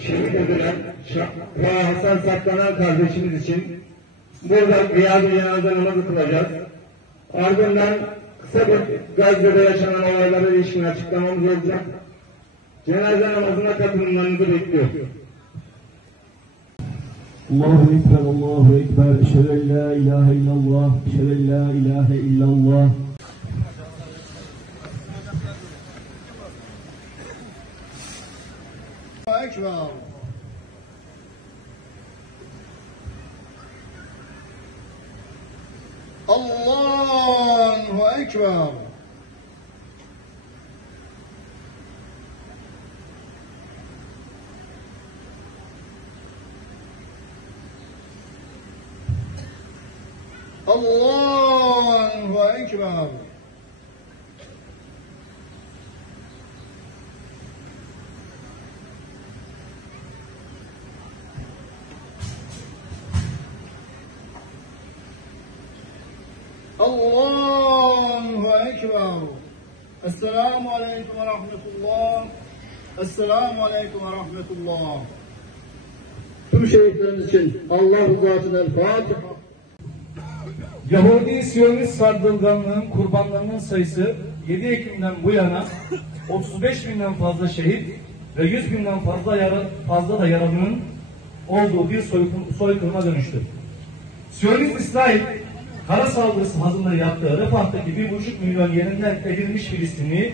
şehit edilen ve Hasan Saklanan kardeşimiz için burada riyaz-ı cenaze namazı kılacağız. Ardından kısa bir Gazze'de yaşanan olaylara ilişkin açıklamamız olacak. Cenaze namazına katılımlarınızı bekliyor. Allahu Ekber, Allahu Ekber. Eşhedü en la ilahe illallah, eşhedü en la ilahe illallah. Ekber. Allahu Ekber. Allahu Ekber. Allahu Ekber. Esselamu Aleyküm ve Rahmetullah. Esselamu Aleyküm ve Rahmetullah. Tüm şehitlerimiz için Allah rızasından Fatiha. Yahudi Siyonist sardırganlığın kurbanlarının sayısı 7 Ekim'den bu yana 35 binden fazla şehit ve 100 binden fazla da yaralının olduğu bir soykırıma dönüştü. Siyonist İsrail kara saldırısı hazırlığı yaptığı Refah'taki 1,5 milyon yerinden edilmiş Filistinliyi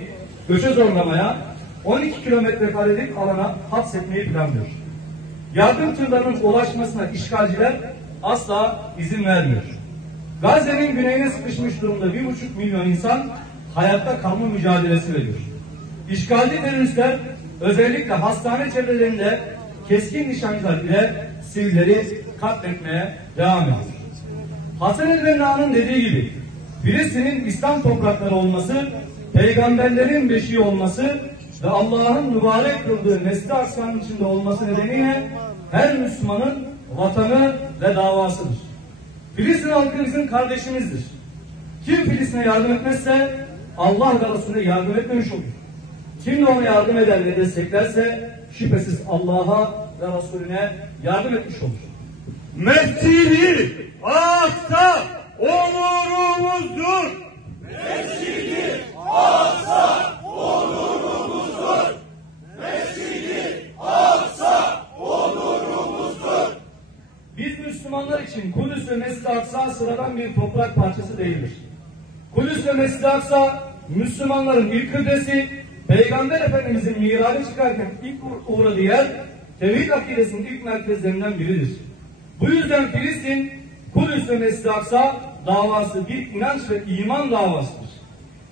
göçe zorlamaya 12 kilometre karelik alana hapsetmeyi planlıyor. Yardım tırlarının ulaşmasına işgalciler asla izin vermiyor. Gazze'nin güneyine sıkışmış durumda 1,5 milyon insan hayatta kalma mücadelesi veriyor. İşgalci teröristler özellikle hastane çevrelerinde keskin nişancılar ile sivilleri katletmeye devam ediyor. Hasan el-Benna'nın dediği gibi Filistin'in İslam toprakları olması, peygamberlerin beşiği olması ve Allah'ın mübarek kıldığı Mescid-i Aksa'nın içinde olması nedeniyle her Müslümanın vatanı ve davasıdır. Filistin halkı bizim kardeşimizdir. Kim Filistin'e yardım etmezse Allah ve Resulüne yardım etmemiş olur. Kim de ona yardım eder ve desteklerse şüphesiz Allah'a ve Resulüne yardım etmiş olur. Mescid-i Aksa onurumuzdur. Mescid-i Aksa onurumuzdur. Mescid-i Aksa onurumuzdur. Biz Müslümanlar için Kudüs ve Mescid-i Aksa sıradan bir toprak parçası değildir. Kudüs ve Mescid-i Aksa Müslümanların ilk kıblesi, Peygamber Efendimizin miraca çıkarken ilk uğradığı yer, tevhid akidesinin ilk merkezlerinden biridir. Bu yüzden Filistin, Kudüs ve Mescid-i Aksa davası bir inanç ve iman davasıdır.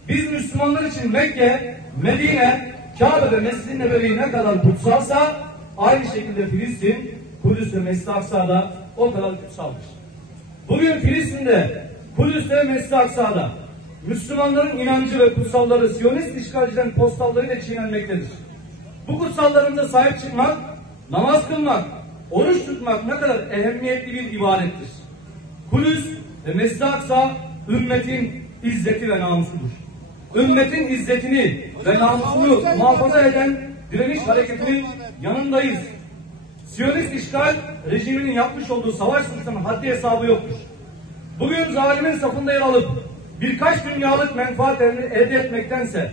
Biz Müslümanlar için Mekke, Medine, Kabe ve Mescid-i Nebevi ne kadar kutsalsa aynı şekilde Filistin, Kudüs ve Mescid-i Aksa'da o kadar kutsaldır. Bugün Filistin'de, Kudüs ve Mescid-i Aksa'da Müslümanların inancı ve kutsalları Siyonist işgalcilerin postallarıyla çiğnenmektedir. Bu kutsallarımıza sahip çıkmak, namaz kılmak, oruç tutmak ne kadar ehemmiyetli bir ibadettir. Kudüs ve Mescid-i Aksa ümmetin izzeti ve namusudur. Ümmetin izzetini ve namusunu muhafaza eden direniş hareketinin yanındayız. Siyonist işgal rejiminin yapmış olduğu savaş suçlarının haddi hesabı yoktur. Bugün zalimin safında yer alıp birkaç dünyalık menfaat elde etmektense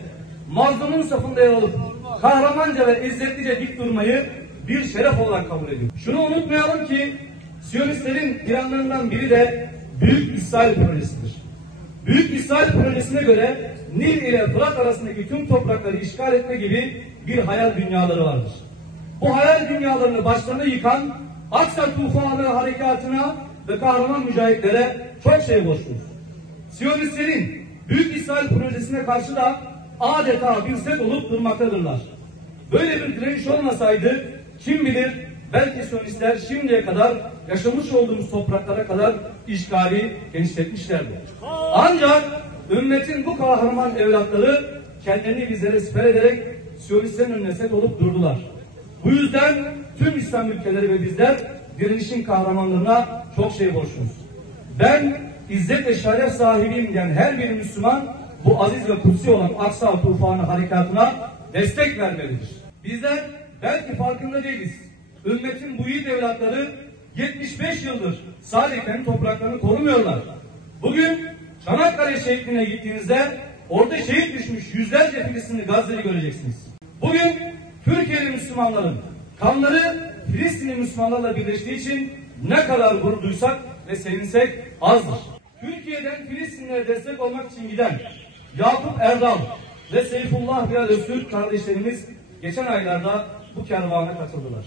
mazlumun safında yer alıp kahramanca ve izzetlice dik durmayı bir şeref olarak kabul ediyor. Şunu unutmayalım ki Siyonistlerin planlarından biri de Büyük İsrail projesidir. Büyük İsrail projesine göre Nil ile Fırat arasındaki tüm toprakları işgal etme gibi bir hayal dünyaları vardır. Bu hayal dünyalarını başlarına yıkan Aksa Tufanı harekatına ve kahraman mücahitlere çok şey borçluyuz. Siyonistlerin Büyük İsrail projesine karşı da adeta bir set olup durmaktadırlar. Böyle bir direniş olmasaydı kim bilir belki Siyonistler şimdiye kadar yaşamış olduğumuz topraklara kadar işgali genişletmişlerdi. Ancak ümmetin bu kahraman evlatları kendilerini bizlere siper ederek Siyonistlerin önüne set olup durdular. Bu yüzden tüm İslam ülkeleri ve bizler direnişin kahramanlarına çok şey borçluyuz. Ben İzzet ve şeref sahibiyim diyen her bir Müslüman bu aziz ve kutsi olan Aksa Tufanı harekatına destek vermelidir. Bizler belki farkında değiliz. Ümmetin bu yiğit evlatları 75 yıldır sadece kendi topraklarını korumuyorlar. Bugün Çanakkale şehrine gittiğinizde orada şehit düşmüş yüzlerce Filistinli Gazze'yi göreceksiniz. Bugün Türkiye'li Müslümanların kanları Filistinli Müslümanlarla birleştiği için ne kadar gurur duysak ve sevinsek azdır. Türkiye'den Filistinlere destek olmak için giden Yakup Erdal ve Seyfullah Bilal Öztürk kardeşlerimiz geçen aylarda bu kervana katıldılar.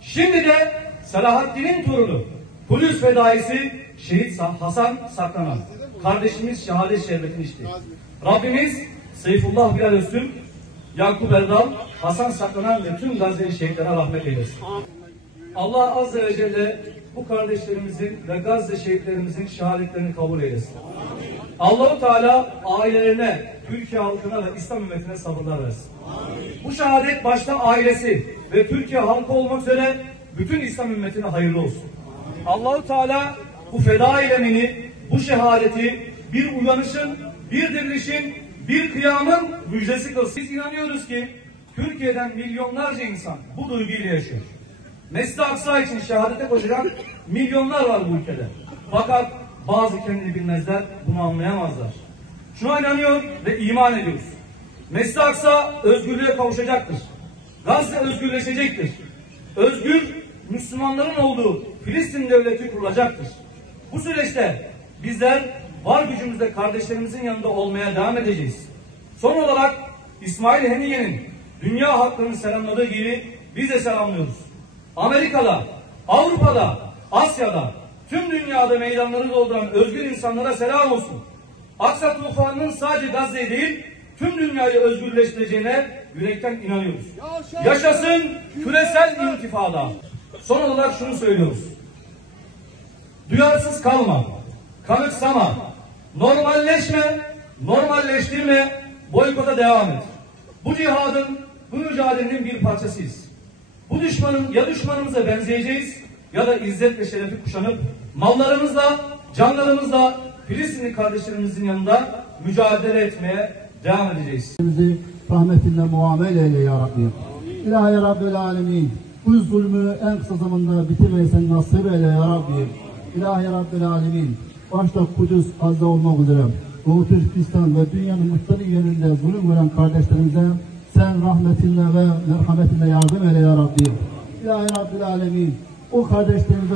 Şimdi de Selahaddin'in torunu, Kudüs fedaisi Şehit Hasan Saklanan kardeşimiz şehadet şerbetini içti. Rabbimiz Seyfullah Bilal Öztürk, Yakup Erdal, Hasan Saklanan ve tüm Gazze'li şehitlere rahmet eylesin. Allah Azze ve Celle bu kardeşlerimizin ve Gazze şehitlerimizin şehadetlerini kabul eylesin. Allah-u Teala ailelerine, Türkiye halkına ve İslam ümmetine sabırlar versin. Bu şehadet başta ailesi ve Türkiye halkı olmak üzere bütün İslam ümmetine hayırlı olsun. Allah-u Teala bu feda eylemini, bu şehadeti bir uyanışın, bir dirilişin, bir kıyamın müjdesi kılsın. Biz inanıyoruz ki Türkiye'den milyonlarca insan bu duyguyla yaşıyor. Mescid-i Aksa için şehadete koşacak milyonlar var bu ülkede. Fakat bazı kendini bilmezler, bunu anlayamazlar. Şuna inanıyor ve iman ediyoruz. Mescid-i Aksa özgürlüğe kavuşacaktır. Gazze özgürleşecektir. Özgür Müslümanların olduğu Filistin devleti kurulacaktır. Bu süreçte bizler var gücümüzle kardeşlerimizin yanında olmaya devam edeceğiz. Son olarak İsmail Haniye'nin dünya halklarını selamladığı gibi biz de selamlıyoruz. Amerika'da, Avrupa'da, Asya'da, tüm dünyada meydanları dolduran özgür insanlara selam olsun. Aksa tufanının sadece Gazze'yi değil, tüm dünyayı özgürleştireceğine yürekten inanıyoruz. Yaşasın küresel intifada. Son olarak şunu söylüyoruz. Duyarsız kalma, kanıksama, normalleşme, normalleştirme, boykota devam et. Bu cihadın, bu mücadelenin bir parçasıyız. Bu düşmanın ya düşmanımıza benzeyeceğiz ya da izzet ve şerefi kuşanıp mallarımızla, canlarımızla Filistinli kardeşlerimizin yanında mücadele etmeye devam edeceğiz. Bizi rahmetinle muamele eyle ya Rabbi. İlahi Rabbel Alemin. Bu zulmü en kısa zamanda bitirmeysen nasip eyle ya Rabbi. İlahi Rabbel Alemin. Başta Kudüs, Gazze olmak üzere Doğu Türkistan ve dünyanın muhtelif yerinde zulüm gören kardeşlerimize sen rahmetinle ve merhametinle yardım eyle ya Rabbi. İlahi Rabbel Alemin. O kardeşlerimize